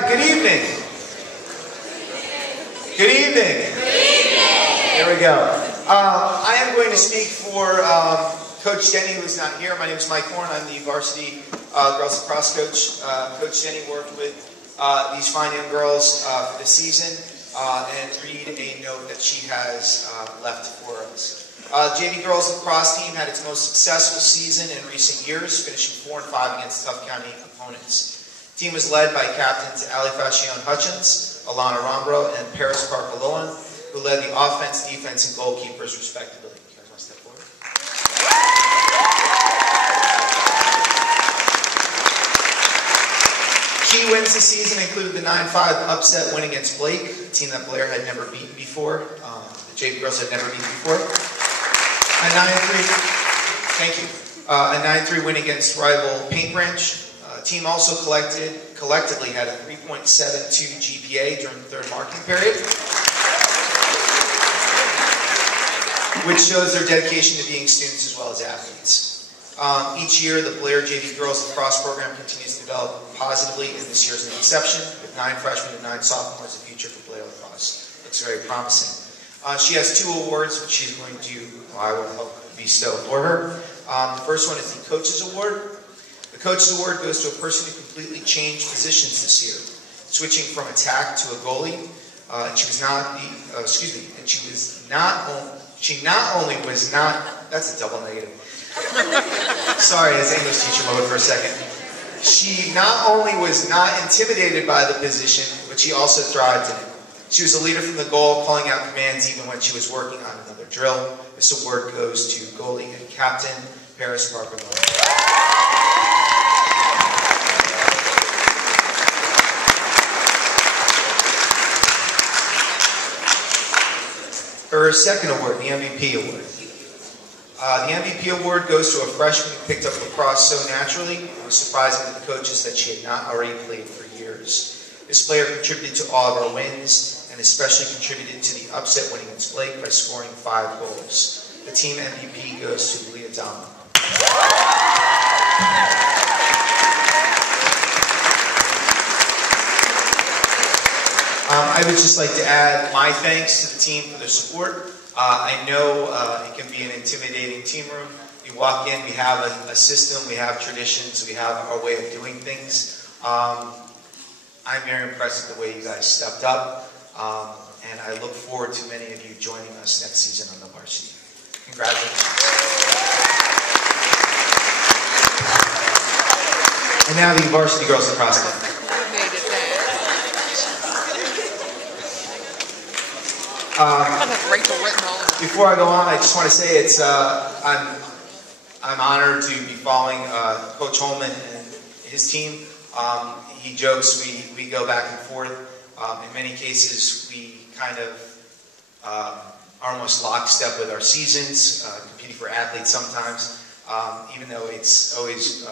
right, good evening. Good evening. There we go. I am going to speak for Coach Denny, who is not here. My name is Mike Horne. I'm the varsity girls lacrosse coach. Coach Denny worked with these fine young girls for the season and read a note that she has left for us. JV girls lacrosse team had its most successful season in recent years, finishing 4-5 against tough county opponents. The team was led by captains Ali Fashion Hutchins, Alana Rombro, and Paris Parker-Lowen, who led the offense, defense, and goalkeepers respectively. You guys want to step forward? Key wins this season included the 9-5 upset win against Blake, a team that Blair had never beaten before. The JV girls had never beaten before. A 9-3 win against rival Paint Branch. The team also collectively had a 3.72 GPA during the third marking period, which shows their dedication to being students as well as athletes. Each year, the Blair JV Girls Lacrosse program continues to develop positively, and this year is an exception, with 9 freshmen and 9 sophomores, the future for Blair Lacrosse. Looks very promising. She has 2 awards, which she's going to, I will help bestow for her. The first one is the Coaches Award. The Coaches Award goes to a person who completely changed positions this year, switching from attack to a goalie. That's a double negative. Sorry, as English teacher mode for a second. She not only was not intimidated by the position, but she also thrived in it. She was a leader from the goal, calling out commands even when she was working on another drill. This award goes to goalie and captain, Paris Parker-Lowen. Her second award, the MVP award. The MVP award goes to a freshman who picked up lacrosse so naturally, it was surprising to the coaches that she had not already played for years. This player contributed to all of our wins, and especially contributed to the upset win against Blake by scoring 5 goals. The team MVP goes to Leah Dama. I would just like to add my thanks to the team for their support. I know it can be an intimidating team room. We walk in, we have a system, we have traditions, we have our way of doing things. I'm very impressed with the way you guys stepped up, and I look forward to many of you joining us next season on the varsity. Congratulations. And now the varsity girls lacrosse team. Before I go on, I just want to say I'm honored to be following Coach Horne and his team. He jokes we go back and forth. In many cases, we kind of are almost lockstep with our seasons, competing for athletes sometimes, even though it's always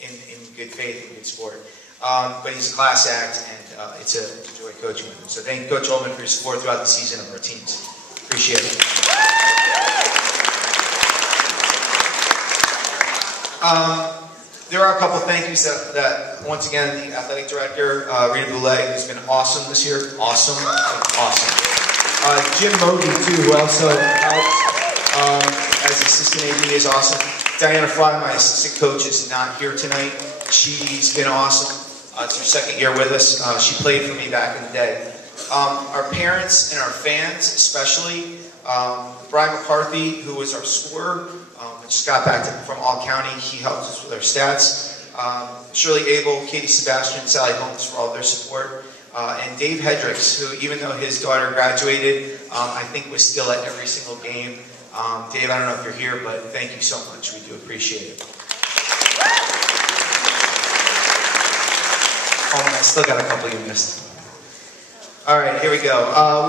in good faith and good sport. But he's a class act, and it's a joy coaching with him. So thank Coach Horne for your support throughout the season of our teams. Appreciate it. There are a couple of thank yous that once again, the athletic director, Rita Boulay, who's been awesome this year. Awesome. Awesome. Jim Mogi, too, who also helped as assistant AD, is awesome. Diana Fry, my assistant coach, is not here tonight. She's been awesome. It's her second year with us. She played for me back in the day. Our parents and our fans, especially, Brian McCarthy, who was our scorer, just got back from All County. He helped us with our stats. Shirley Abel, Katie Sebastian, Sally Holmes for all their support. And Dave Hedricks, who, even though his daughter graduated, I think was still at every single game. Dave, I don't know if you're here, but thank you so much. We do appreciate it. Oh, I still got a couple you missed. All right, here we go.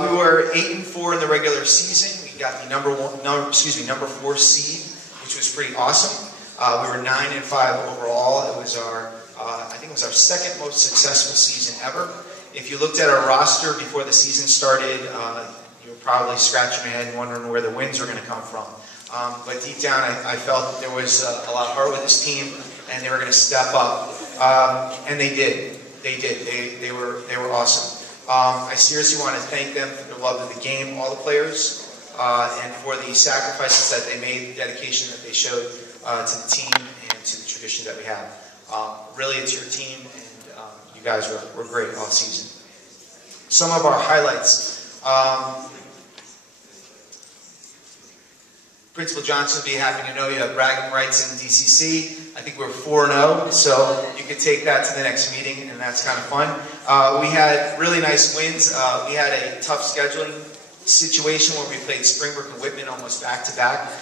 We were 8-4 in the regular season. We got the number 4 seed, which was pretty awesome. We were 9-5 overall. It was our, I think it was our second most successful season ever. If you looked at our roster before the season started, you were probably scratching your head and wondering where the wins were going to come from. But deep down, I felt that there was a lot of heart with this team, and they were going to step up, and they did. They did. They were awesome. I seriously want to thank them for their love of the game, all the players, and for the sacrifices that they made, the dedication that they showed to the team and to the tradition that we have. Really, it's your team, and you guys were great all season. Some of our highlights. Principal Johnson will be happy to know you have bragging rights in DCC. I think we're 4-0, so you could take that to the next meeting, and that's kind of fun. We had really nice wins. We had a tough scheduling situation where we played Springbrook and Whitman almost back-to-back,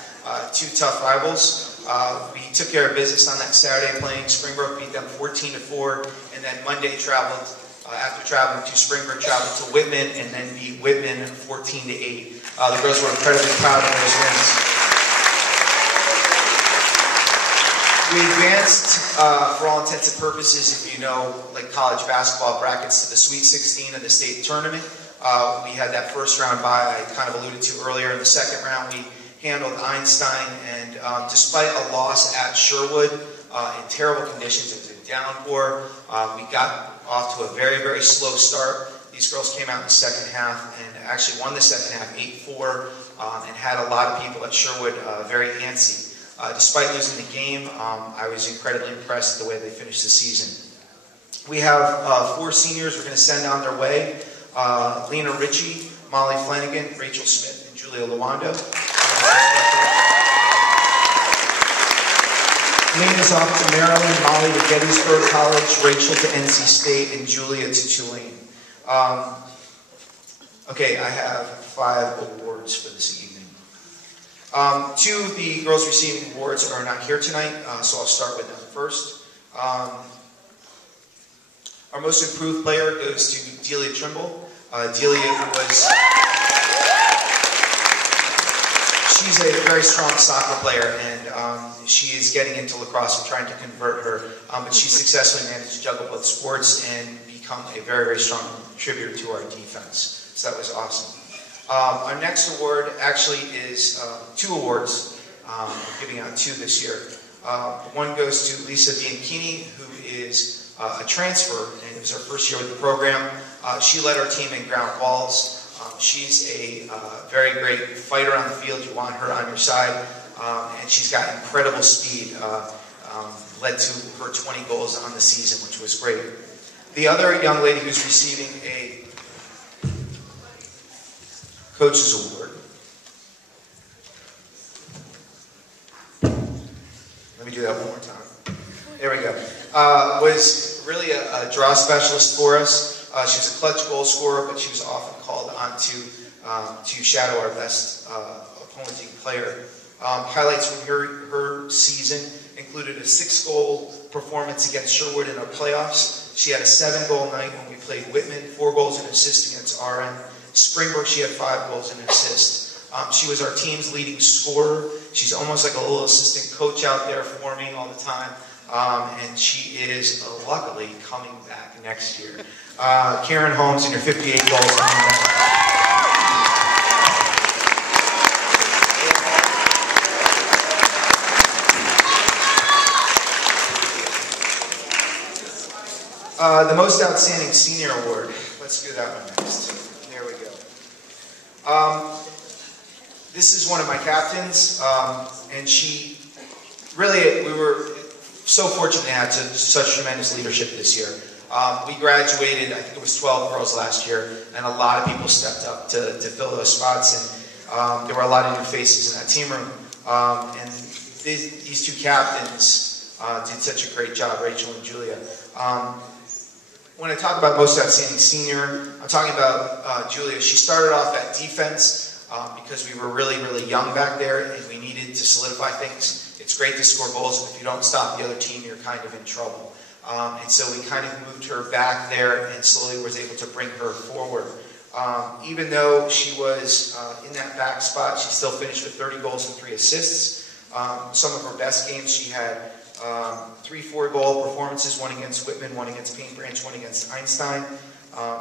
two tough rivals. We took care of business on that Saturday playing Springbrook, beat them 14-4, and then Monday traveled, after traveling to Springbrook, traveled to Whitman, and then beat Whitman 14-8. The girls were incredibly proud of those wins. We advanced, for all intents and purposes, if you know, like college basketball brackets, to the Sweet 16 of the state tournament. We had that first round bye I kind of alluded to earlier. In the second round, we handled Einstein, and despite a loss at Sherwood in terrible conditions, it was a downpour. We got off to a very, very slow start. These girls came out in the second half and actually won the second half 8-4 and had a lot of people at Sherwood very antsy. Despite losing the game, I was incredibly impressed with the way they finished the season. We have 4 seniors we're going to send on their way. Lena Ritchie, Molly Flanagan, Rachel Smith, and Julia Lawando. Lena's off to Maryland, Molly to Gettysburg College, Rachel to NC State, and Julia to Tulane. Okay, I have 5 awards for this evening. 2 of the girls receiving awards are not here tonight, so I'll start with them first. Our most improved player goes to Delia Trimble. Delia she's a very strong soccer player, and she is getting into lacrosse and trying to convert her, but she successfully managed to juggle both sports and become a very, very strong contributor to our defense. So that was awesome. Our next award actually is 2 awards. We're giving out 2 this year. One goes to Lisa Bianchini, who is a transfer, and it was her first year with the program. She led our team in ground balls. She's a very great fighter on the field. You want her on your side. And she's got incredible speed. Led to her 20 goals on the season, which was great. The other young lady who's receiving a Coach's Award. Let me do that one more time. There we go. Was really a draw specialist for us. She was a clutch goal scorer, but she was often called on to shadow our best opposing player. Highlights from her season included a 6-goal performance against Sherwood in our playoffs. She had a 7-goal night when we played Whitman, 4 goals and an assist against RN. Springbrook, she had 5 goals and an assist. She was our team's leading scorer. She's almost like a little assistant coach out there for me all the time. And she is luckily coming back next year. Karen Holmes and her 58 goals coming back. The most outstanding senior award. Let's do that one next. There we go. This is one of my captains, and she really, we were so fortunate to have such tremendous leadership this year. We graduated, I think it was 12 girls last year, and a lot of people stepped up to fill those spots, and there were a lot of new faces in that team room. And these 2 captains did such a great job, Rachel and Julia. When I talk about most outstanding senior, I'm talking about Julia. She started off at defense because we were really, really young back there, and we needed to solidify things. It's great to score goals, but if you don't stop the other team, you're kind of in trouble. And so we kind of moved her back there and slowly was able to bring her forward. Even though she was in that back spot, she still finished with 30 goals and 3 assists. Some of her best games, she had 3 4-goal performances, one against Whitman, one against Paint Branch, one against Einstein.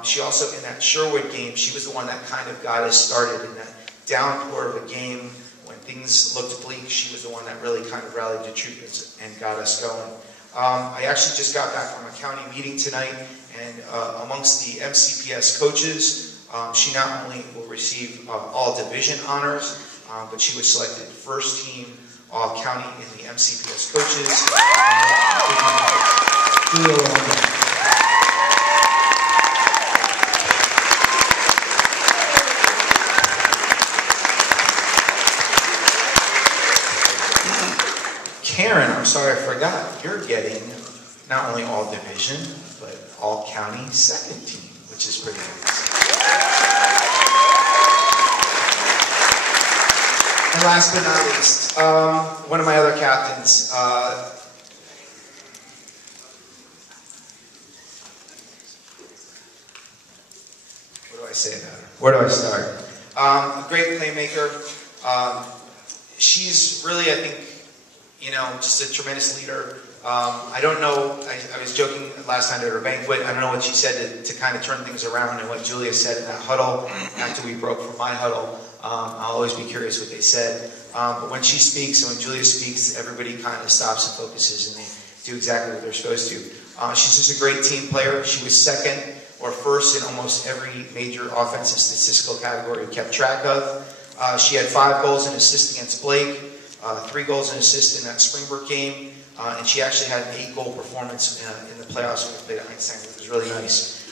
She also, in that Sherwood game, she was the one that kind of got us started in that downpour of a game. When things looked bleak, she was the one that really kind of rallied the troops and got us going. I actually just got back from a county meeting tonight, and amongst the MCPS coaches, she not only will receive all division honors, but she was selected first team all county in the MCPS coaches. Karen, I'm sorry I forgot, you're getting not only all division, but all county second team, which is pretty nice. And last but not least, one of my other captains, what do I say about her? Where do I start? A great playmaker. She's really, I think, you know, just a tremendous leader. I don't know, I was joking last night at her banquet, I don't know what she said to kind of turn things around, and what Julia said in that huddle after we broke from my huddle. I'll always be curious what they said. But when she speaks and when Julia speaks, everybody kind of stops and focuses and they do exactly what they're supposed to. She's just a great team player. She was second or first in almost every major offensive statistical category we kept track of. She had 5 goals and assists against Blake. 3 goals and assists in that Springbrook game, and she actually had an 8-goal performance in the playoffs when we played at Einstein, which was really nice.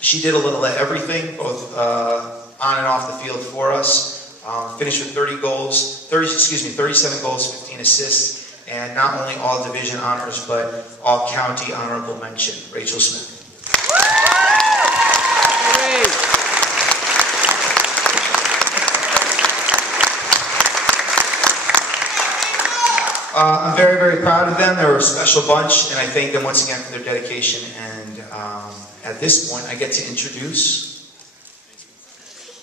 She did a little of everything, both on and off the field for us. Finished with 37 goals, 15 assists, and not only all division honors, but all county honorable mention. Rachel Smith. I'm very, very proud of them. They're a special bunch, and I thank them once again for their dedication. And at this point, I get to introduce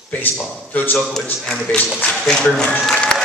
baseball, Coach Zolkowicz and the baseball team. Thank you very much.